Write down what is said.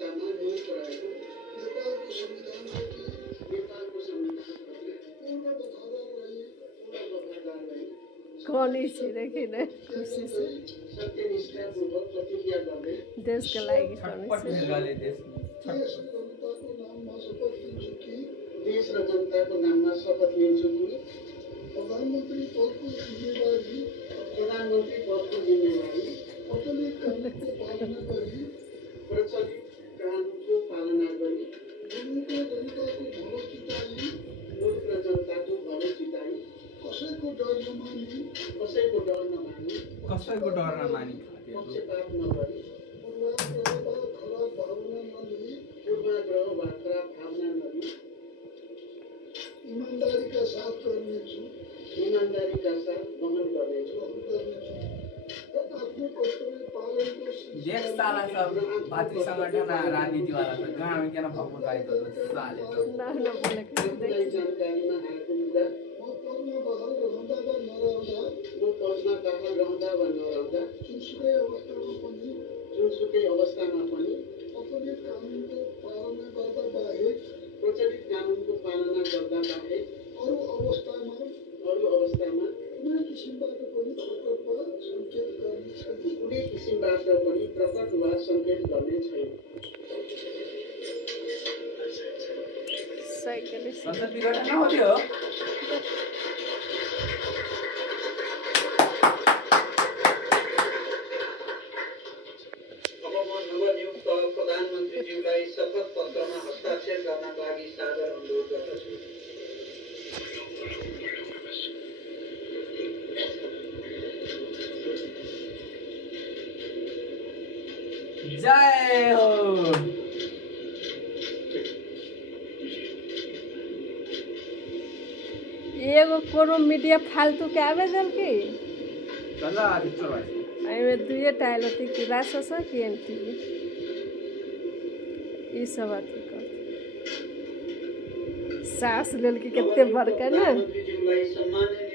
जनतामा न्याय रहेको नेपालको संविधानप्रति पूर्ण वफादार रही कौन इसी देखी ने खुशी से सत्यनिष्ठापूर्वक प्रतिज्ञा गर्दै देशका लागि देश र जनताको नाममा शपथ लिन्छु कि प्रधानमन्त्री पदको जिम्मेवारी प्रचलित कानुनको पालना गरी मुलुक र जनताको भलो चिताई कसैको डर नमानी पक्षपात नगरी पूर्वाग्रह वा खराब भावना नलिई ईमानदारीका साथ वहन गर्नेछु आफ्नो कर्तव्य पालनको देश साला सब भातृ संगठन राजनीति वाला सब गाँव में क्या ना भगवत आई तो साले तो जानकारीमा आएको हुँदा म पदमा बहाल रहँदा वा नरहँदा जुनसुकै अवस्थामा पनि प्रचलित कानुनको पालना गर्दा बाहेक अरू अवस्थामा कुनै किसिमबाट पनि प्रकट वा सङ्केत गर्ने छैन संसद विघटन न होती हो अब म नवनियुक्त प्रधानमन्त्रीज्यूलाई शपथ पत्रमा हस्ताक्षर गर्नका लागि सादर अनुरोध गर्दछु जय हो एगो कोनो मीडिया फालतू के आवेदन की चला अधिकतर भाई एमे दुए टाइलती की रासस की एमटी ई सब अथी कर सास लेल के केते बड़का ना प्रधानमन्त्रीज्यूलाई सम्माननीय